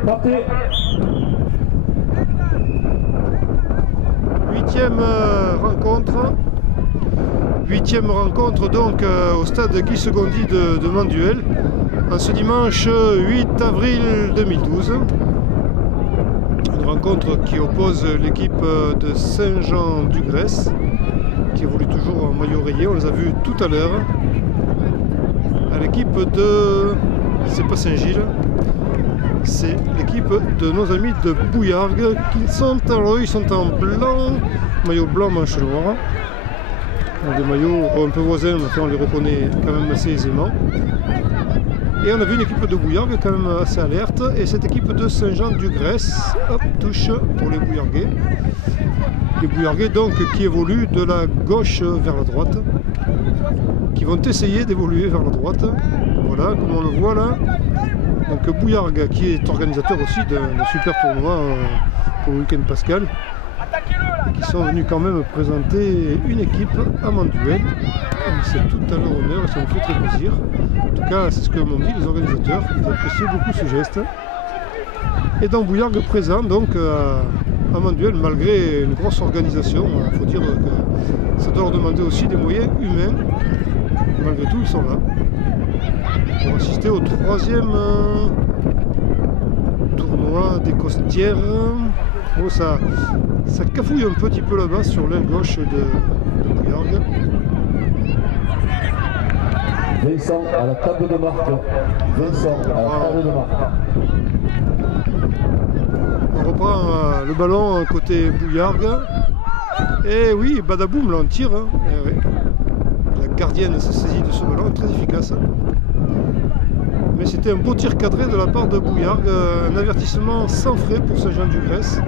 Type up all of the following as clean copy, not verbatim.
Partez. Huitième rencontre donc au stade Guy Segondy de Manduel en ce dimanche 8 avril 2012. Une rencontre qui oppose l'équipe de Saint-Jean-du-Grèce qui évolue toujours en maillot rayé, on les a vus tout à l'heure, à l'équipe de... c'est pas Saint-Gilles, c'est l'équipe de nos amis de Bouillargues qui sont en blanc, maillot blanc manche noire. Des maillots un peu voisins, mais on les reconnaît quand même assez aisément. Et on a vu une équipe de Bouillargues quand même assez alerte. Et cette équipe de Saint-Jean-du-Grèce, hop, touche pour les Bouillarguais. Les Bouillarguais donc qui évoluent de la gauche vers la droite. Qui vont essayer d'évoluer vers la droite. Voilà, comme on le voit là. Donc Bouillargues qui est organisateur aussi d'un super tournoi pour le week-end pascal. Qui sont venus quand même présenter une équipe à Manduel. C'est tout à leur honneur et ça me fait très plaisir. En tout cas, c'est ce que m'ont dit les organisateurs. Ils apprécient beaucoup ce geste. Et donc Bouillargues présent donc à Manduel, malgré une grosse organisation. Il faut dire que ça doit leur demander aussi des moyens humains. Malgré tout, ils sont là. Pour assister au troisième tournoi des Costières. Oh, ça cafouille un petit peu là-bas sur l'aile gauche de Bouillargues. Vincent à la table de marque. Vincent à la table de marque. On reprend le ballon côté Bouillargues. Et oui, badaboum, là on tire. Hein. Oui. La gardienne se saisit de ce ballon, très efficace. Mais c'était un beau tir cadré de la part de Bouillargues. Un avertissement sans frais pour Saint-Jean-du-Grèce.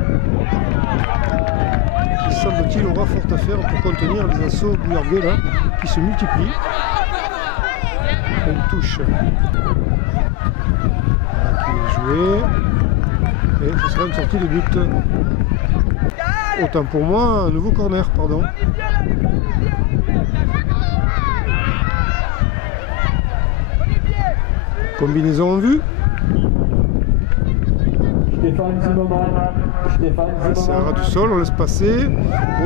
Qui semble-t-il aura fort à faire pour contenir les assauts bouillarguais là, qui se multiplient. Une touche qui est jouée. Et ce sera une sortie de but. Autant pour moi, un nouveau corner, pardon. Combinaison en vue. C'est un ras du sol, on laisse passer.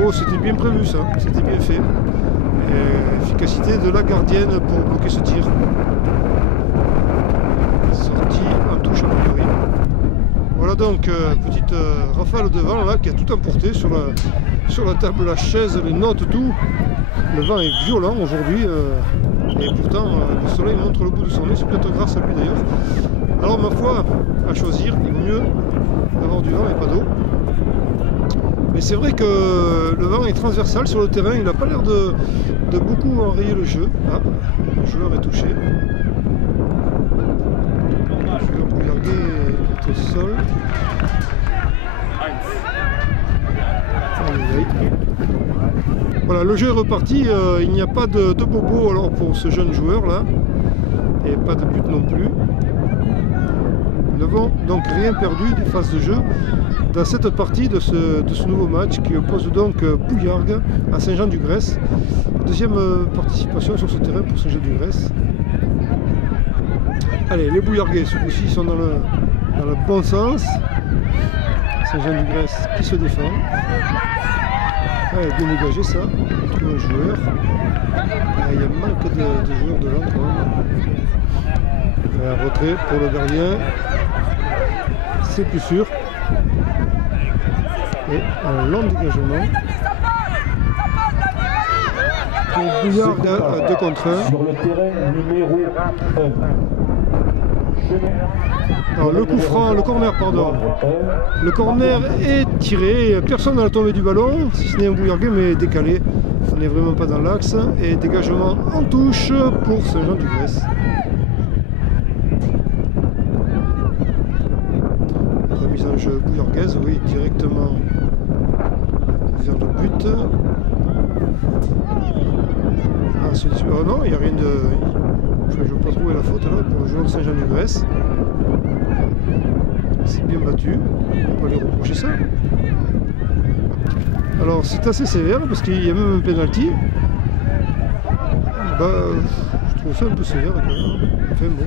Oh, c'était bien prévu ça, c'était bien fait. Et efficacité de la gardienne pour bloquer ce tir. Sortie en touche à priori. Voilà donc, petite rafale de vent là qui a tout emporté sur la table, la chaise, les notes, tout. Le vent est violent aujourd'hui. Et pourtant, le soleil montre le bout de son nez, c'est peut-être grâce à lui d'ailleurs. Alors ma foi, à choisir, il vaut mieux avoir du vent et pas d'eau. Mais c'est vrai que le vent est transversal sur le terrain, il n'a pas l'air de beaucoup enrayer le jeu. Ah, le joueur est touché. Le joueur Bouillarguais est au sol. Voilà, le jeu est reparti, il n'y a pas de bobo alors pour ce jeune joueur là, et pas de but non plus. Nous n'avons donc rien perdu des phases de jeu dans cette partie de ce nouveau match qui oppose donc Bouillargues à Saint-Jean-du-Grèce. Deuxième participation sur ce terrain pour Saint-Jean-du-Grèce. Allez, les Bouillarguais ce coup-ci sont dans le bon sens. Saint-Jean-du-Grèce qui se défend. Ouais, bien dégagé ça, on trouve un joueur. Il y a un manque de joueurs devant quand même. Un retrait pour le gardien, c'est plus sûr. Et un long dégagement. Pour Bouillargues 2 contre 1. Sur le terrain numéro 1. Alors, le coup franc, le corner pardon. Le corner est tiré, personne n'a tombé du ballon, si ce n'est un Bouillarguais mais décalé. On n'est vraiment pas dans l'axe. Et dégagement en touche pour Saint-Jean-du-Grèce. Remise en jeu bouillargaise, oui, directement vers le but. Oh non, il n'y a rien de... Je ne veux pas trouver la faute là pour le joueur de Saint-Jean-du-Grèce. C'est bien battu, on va lui reprocher ça. Alors c'est assez sévère parce qu'il y a même un penalty. Bah, je trouve ça un peu sévère quand même. enfin bon,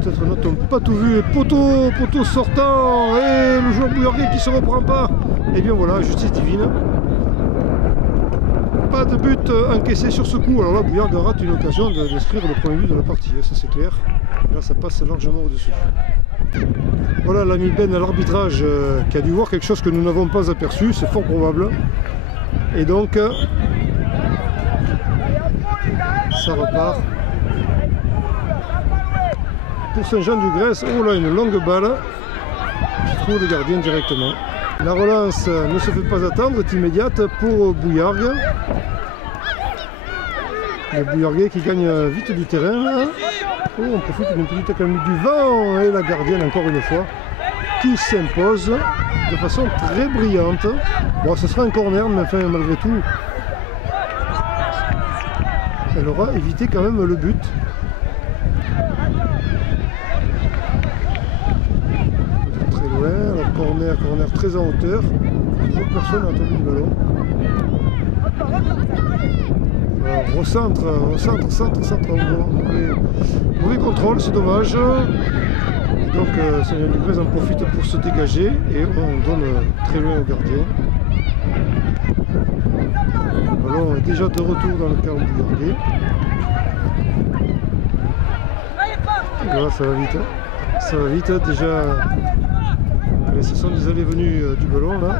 peut-être n'a-t-on pas tout vu. Et poteau sortant, et le joueur bouillarguais qui se reprend pas. Et bien voilà, justice divine. Pas de but encaissé sur ce coup. Alors là, Bouillargues rate une occasion d'inscrire le premier but de la partie, ça c'est clair. Là, ça passe largement au-dessus. Voilà l'ami Ben à l'arbitrage qui a dû voir quelque chose que nous n'avons pas aperçu, c'est fort probable. Et donc, ça repart pour Saint-Jean-du-Grèce. Oh là, une longue balle qui trouve le gardien directement. La relance ne se fait pas attendre, est immédiate pour Bouillargues. Le Bouillarguais qui gagne vite du terrain. Oh, on profite d'une petite accalmie du vent et la gardienne encore une fois qui s'impose de façon très brillante. Bon, ce sera un corner, mais enfin malgré tout, elle aura évité quand même le but. Très loin, alors corner très en hauteur. Personne n'a entendu le ballon. Alors, centre, mauvais contrôle, c'est dommage. Et donc Saint-Jean-du-Grèce en profite pour se dégager et on donne très loin au gardien. Le ballon est déjà de retour dans le camp bouillarguais. Voilà, ça va vite, déjà. Allez, ce sont des allées-venues du ballon là.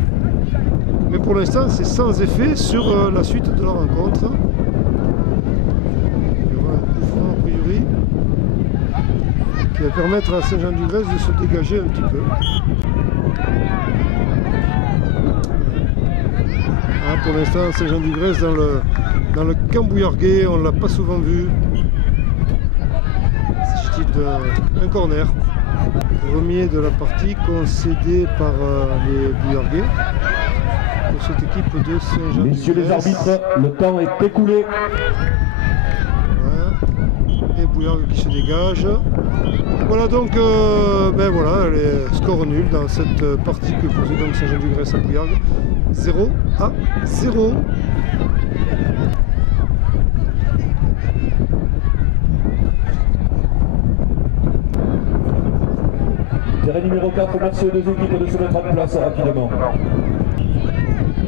Mais pour l'instant, c'est sans effet sur la suite de la rencontre. Qui va permettre à Saint-Jean-du-Grèce de se dégager un petit peu. Ah, pour l'instant, Saint-Jean-du-Grèce dans le camp bouillarguais, on ne l'a pas souvent vu. C'est style d'un corner. Premier de la partie concédé par les bouillarguais pour cette équipe de Saint-Jean-du-Grèce. Messieurs les arbitres, le temps est écoulé. Voilà. Et Bouillargues qui se dégage. Voilà donc, ben voilà, les scores nuls dans cette partie que faisait donc Saint-Jean-du-Grèce à Bouillargues. 0-0. Terrain numéro 4, merci aux deux équipes de se mettre en place rapidement.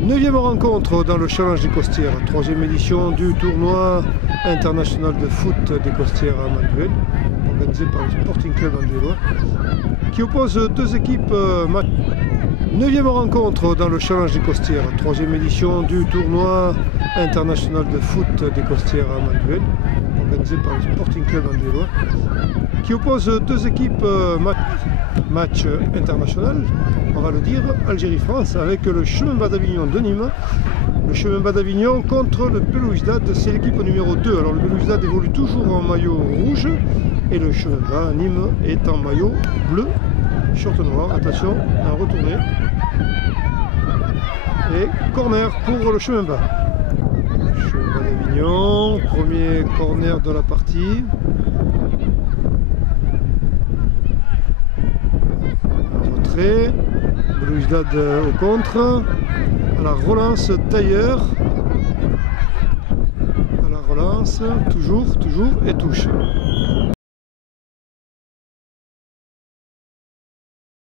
9e rencontre dans le Challenge des Costières, 3e édition du tournoi international de foot des Costières à Manduel, organisé par le Sporting Club Manduelois, qui oppose deux équipes. 9e rencontre dans le Challenge des Costières, 3e édition du tournoi international de foot des Costières à Manduel, organisé par le Sporting Club Manduelois, qui oppose deux équipes. Match international, on va le dire, Algérie-France, avec le Chemin Bas d'Avignon de Nîmes. Le Chemin Bas d'Avignon contre le Belouizdad, c'est l'équipe numéro 2. Alors le Belouizdad évolue toujours en maillot rouge et le Chemin Bas, Nîmes, est en maillot bleu, short noir. Attention, un retourné. Et corner pour le Chemin Bas. Chemin Bas d'Avignon, premier corner de la partie. Belouizdad au contre, à la relance d'ailleurs, à la relance, toujours, et touche.